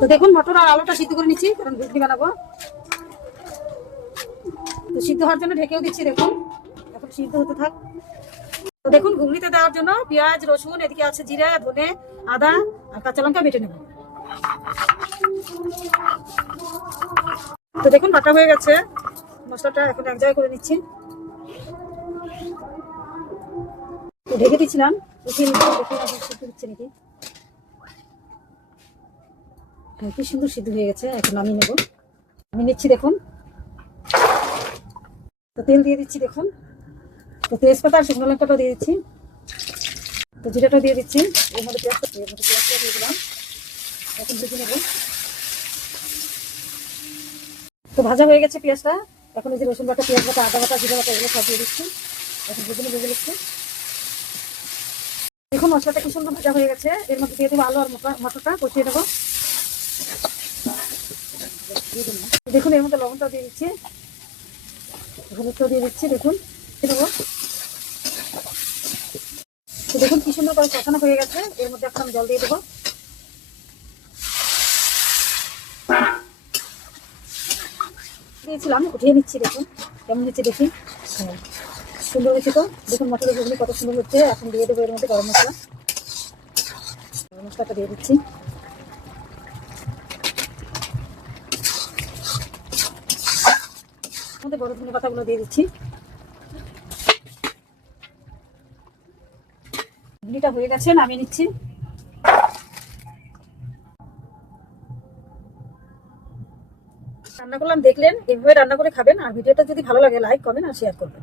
তো দেখুন মটর আর আলুটা সিদ্ধ করে নিচ্ছি, কারণ ঘুগনি বানাবো। তো সিদ্ধ হওয়ার জন্য ঢেকেও দিচ্ছি। দেখুন এখন সিদ্ধ হতে থাক। তো দেখুন ঘুগনিতে দেওয়ার জন্য পেঁয়াজ, রসুন, এদিকে আছে জিরা, ধনে, আদা আর কাঁচা লঙ্কা বেটে নেব। তো দেখুন বাটা হয়ে গেছে মশলাটা, এখন এক জায়গায় করে নিচ্ছি। তো ঢেকে দিচ্ছিলাম, উঠিয়ে নিচ্ছি। দেখুন এখন সিদ্ধ দিচ্ছে নাকি। হ্যাঁ, কি সুন্দর সিদ্ধ হয়ে গেছে। এখন নামিয়ে নেব। আমি নিচ্ছি দেখুন। তো তেল দিয়ে দিচ্ছি দেখুন। তো তেজপাতা আর শুকনো লঙ্কাটাও দিয়ে দিচ্ছি। তো জিরাটাও দিয়ে দিচ্ছি। এর মধ্যে পেঁয়াজটা দিয়ে দিলাম। এখন ভেজে নেব। তো ভাজা হয়ে গেছে পেঁয়াজটা। এখন এই যে রসুন বাটা, পেঁয়াজ বাটা, আদা বাটা, জিরা বাটা এগুলো সব দিয়ে দিচ্ছি। এখন ভেজে নিচ্ছি। দেখুন মশলাটা কি সুন্দর ভাজা হয়ে গেছে। এর মধ্যে দিয়ে দেবো আলু আর মটরটা কষিয়ে দেবো। দেখুন এর মধ্যে লবণটাও দিয়ে দিচ্ছি, হলুদটাও দিয়ে দিচ্ছি। দেখুন দেবো। তো দেখুন কি সুন্দর করে কষানো হয়ে গেছে। এর মধ্যে এখন আমি জল দিয়ে দেবো। দিয়েছিলাম, উঠিয়ে নিচ্ছি। দেখুন কেমন হচ্ছে দেখি। হ্যাঁ সুন্দর হয়েছে। তো দেখুন মটরের ঘুগনি কত সুন্দর হচ্ছে। এখন দিয়ে দেবো এর মধ্যে গরম মশলা। গরম মশলাটা দিয়ে দিচ্ছি। মধ্যে বড় ধনে পাতাগুলো দিয়ে দিচ্ছি। ঘুগনিটা হয়ে গেছে, নামিয়ে নিচ্ছি। রান্না করলাম দেখলেন, এভাবে রান্না করে খাবেন। আর ভিডিওটা যদি ভালো লাগে লাইক, কমেন্ট আর শেয়ার করবেন।